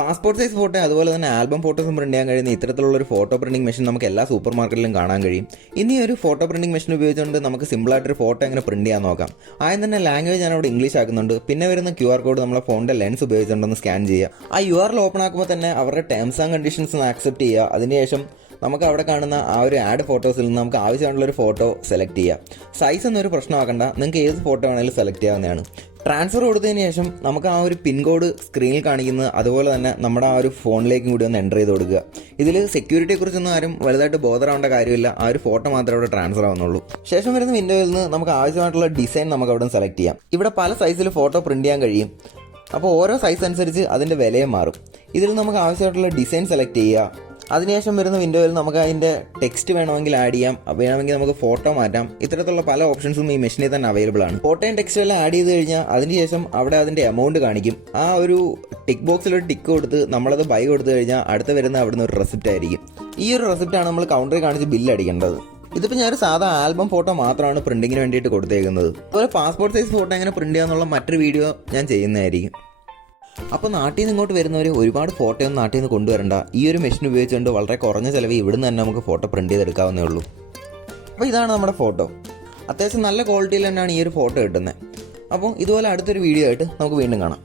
Passport size photo അതുപോലെ തന്നെ album ഫോട്ടോസും പ്രിന്റ് ചെയ്യാൻ കഴിയുന്ന ഇത്തരത്തിലുള്ളൊരു ഫോട്ടോ പ്രിന്റിംഗ് മെഷീൻ നമുക്ക് എല്ലാ സൂപ്പർ മാർക്കറ്റിലും കാണാൻ കഴിയും. ഇനി ഒരു ഫോട്ടോ പ്രിന്റിംഗ് മെഷീൻ ഉപയോഗിച്ചുകൊണ്ട് നമുക്ക് സിമ്പിളായിട്ടൊരു ഫോട്ടോ എങ്ങനെ പ്രിന്റ് ചെയ്യാൻ നോക്കാം. ആദ്യം തന്നെ ലാംഗ്വേജ് ഞാൻ അവിടെ ഇംഗ്ലീഷ് ആക്കുന്നുണ്ട്. പിന്നെ വരുന്ന QR കോഡ് നമ്മളെ ഫോണിന്റെ ലെൻസ് ഉപയോഗിച്ചുകൊണ്ടൊന്ന് സ്കാൻ ചെയ്യുക. ആ URL ഓപ്പൺ ആക്കുമ്പോൾ തന്നെ അവരുടെ ടേംസ് ആൻഡ് കണ്ടീഷൻസ് ആക്സെപ്റ്റ് ചെയ്യുക. അതിനുശേഷം നമുക്ക് അവിടെ കാണുന്ന ആ ഒരു ആഡ് ഫോട്ടോസിൽ നിന്ന് നമുക്ക് ആവശ്യമുള്ളൊരു ഫോട്ടോ സെലക്ട് ചെയ്യാം. സൈസ് എന്നൊരു പ്രശ്നമാക്കണ്ട, നിങ്ങൾക്ക് ഏത് ഫോട്ടോ വേണമെങ്കിലും സെലക്ട് ചെയ്യാവുന്നതാണ്. ട്രാൻസ്ഫർ കൊടുത്തതിന് ശേഷം നമുക്ക് ആ ഒരു പിൻ കോഡ് സ്ക്രീനിൽ കാണിക്കുന്നത് അതുപോലെ തന്നെ നമ്മുടെ ആ ഒരു ഫോണിലേക്കും കൂടി ഒന്ന് എൻ്റർ ചെയ്ത് കൊടുക്കുക. ഇതിൽ സെക്യൂരിറ്റിയെക്കുറിച്ചൊന്നും ആരും വലുതായിട്ട് ബോധറാവേണ്ട കാര്യമില്ല. ആ ഒരു ഫോട്ടോ മാത്രമേ അവിടെ ട്രാൻസ്ഫർ ആവുന്നുള്ളൂ. ശേഷം വരുന്ന വിൻഡോയിൽ നിന്ന് നമുക്ക് ആവശ്യമായിട്ടുള്ള ഡിസൈൻ നമുക്ക് അവിടെ സെലക്ട് ചെയ്യാം. ഇവിടെ പല സൈസിൽ ഫോട്ടോ പ്രിന്റ് ചെയ്യാൻ കഴിയും. അപ്പോൾ ഓരോ സൈസ് അനുസരിച്ച് അതിൻ്റെ വിലയും മാറും. ഇതിൽ നമുക്ക് ആവശ്യമായിട്ടുള്ള ഡിസൈൻ സെലക്ട് ചെയ്യുക. അതിനുശേഷം വരുന്ന വിൻഡോയിൽ നമുക്ക് അതിൻ്റെ ടെക്സ്റ്റ് വേണമെങ്കിൽ ആഡ് ചെയ്യാം, വേണമെങ്കിൽ നമുക്ക് ഫോട്ടോ മാറ്റാം. ഇത്തരത്തിലുള്ള പല ഓപ്ഷൻസും ഈ മെഷീനിൽ തന്നെ അവൈലബിൾ ആണ്. ഫോട്ടോയും ടെക്സ്റ്റും എല്ലാം ആഡ് ചെയ്ത് കഴിഞ്ഞാൽ അതിനുശേഷം അവിടെ അതിൻ്റെ എമൗണ്ട് കാണിക്കും. ആ ഒരു ടിക്ക് ബോക്സിലൊരു ടിക്ക് കൊടുത്ത് നമ്മളത് ബൈ കൊടുത്തു കഴിഞ്ഞാൽ അടുത്ത് വരുന്ന അവിടുന്ന് ഒരു റെസിപ്റ്റ് ആയിരിക്കും. ഈ ഒരു റെസിപ്റ്റാണ് നമ്മൾ കൗണ്ടറിൽ കാണിച്ച് ബില്ല് അടിക്കേണ്ടത്. ഇതിപ്പോൾ ഞാനൊരു സാധാ ആൽബം ഫോട്ടോ മാത്രമാണ് പ്രിന്റിങ്ങിന് വേണ്ടിയിട്ട് കൊടുത്തേക്കുന്നത്. അതുപോലെ പാസ്പോർട്ട് സൈസ് ഫോട്ടോ എങ്ങനെ പ്രിന്റ് ചെയ്യാന്നുള്ള മറ്റൊരു വീഡിയോ ഞാൻ ചെയ്യുന്നതായിരിക്കും. അപ്പോൾ നാട്ടിൽ നിന്ന് ഇങ്ങോട്ട് വരുന്നവർ ഒരുപാട് ഫോട്ടോയൊന്നും നാട്ടിൽ നിന്ന് കൊണ്ടുവരണ്ട. ഈ ഒരു മെഷീൻ ഉപയോഗിച്ചുകൊണ്ട് വളരെ കുറഞ്ഞ ചിലവ് ഇവിടുന്ന് തന്നെ നമുക്ക് ഫോട്ടോ പ്രിന്റ് ചെയ്തെടുക്കാവുന്നേ ഉള്ളൂ. അപ്പോൾ ഇതാണ് നമ്മുടെ ഫോട്ടോ. അത്യാവശ്യം നല്ല ക്വാളിറ്റിയിൽ തന്നെയാണ് ഈ ഒരു ഫോട്ടോ കിട്ടുന്നത്. അപ്പോൾ ഇതുപോലെ അടുത്തൊരു വീഡിയോ ആയിട്ട് നമുക്ക് വീണ്ടും കാണാം.